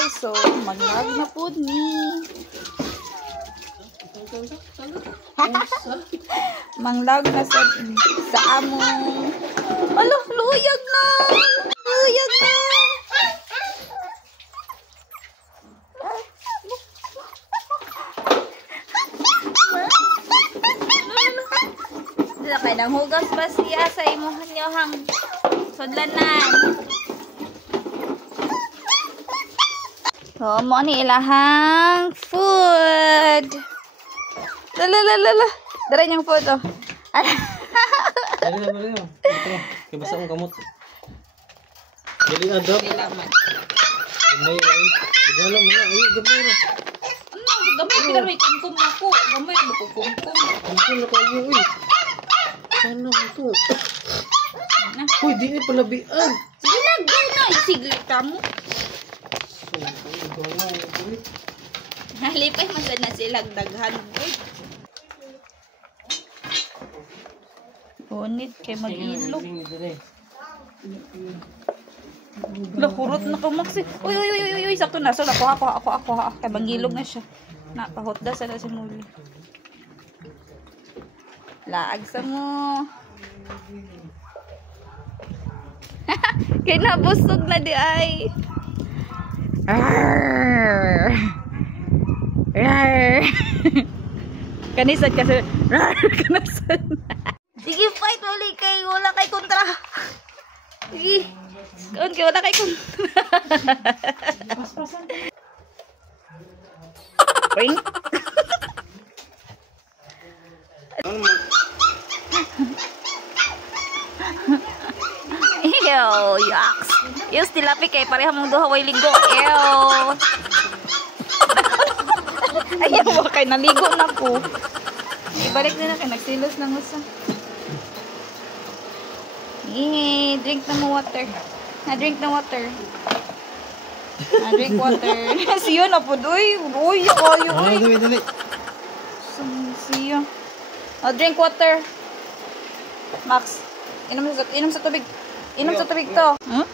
guys. So, maglag na po ni. Manglag na sa among. Alo, luyag na. Luyag na. Kaya nang hugas pa siya sa imuhan niyo hang sudlanan. So, mo ni ilahang food. Lalalala. Dara niyang food, oh. Dali na. Ito, kibasa ang kamot. Dali na, dok. Gamay rin. Galang mo na. Ay, gamay na. Ano? Gamay kita may kumkum ako. Gamay na ko kumkum. Kumkum na kayo, uy. Sana mo ito. Uy, di na palabian. Sige na, go na. Sige ka mo. Halipay masad na silang daghan. Bunit kay mag-ilog. Lakurot na kamaksi. Uy, sakto na. So, ako. Kay mag-ilog na siya. Napahotda sa si muli. Laag sa mo. Kay nabusog na di ay. Arr! Arr! Kanisan kasi. Arr! Kanisan. Sige, fight muli kay wala kay kontra. Sige. Kaon kay wala kay kontra. Ring. Ew, yucks. Ew, tilapi kay pareha mong duha way ligo. Ew. Ayaw, kay naligo na ko. Ibalik na kay nagsilos ng usa. Drink na mo water. Drink na water. Drink water. Siyo na po, uy. Uy. Dali. Siyo. Drink water. Max, inom sa tubig. Inom sa tubig to. Hmm?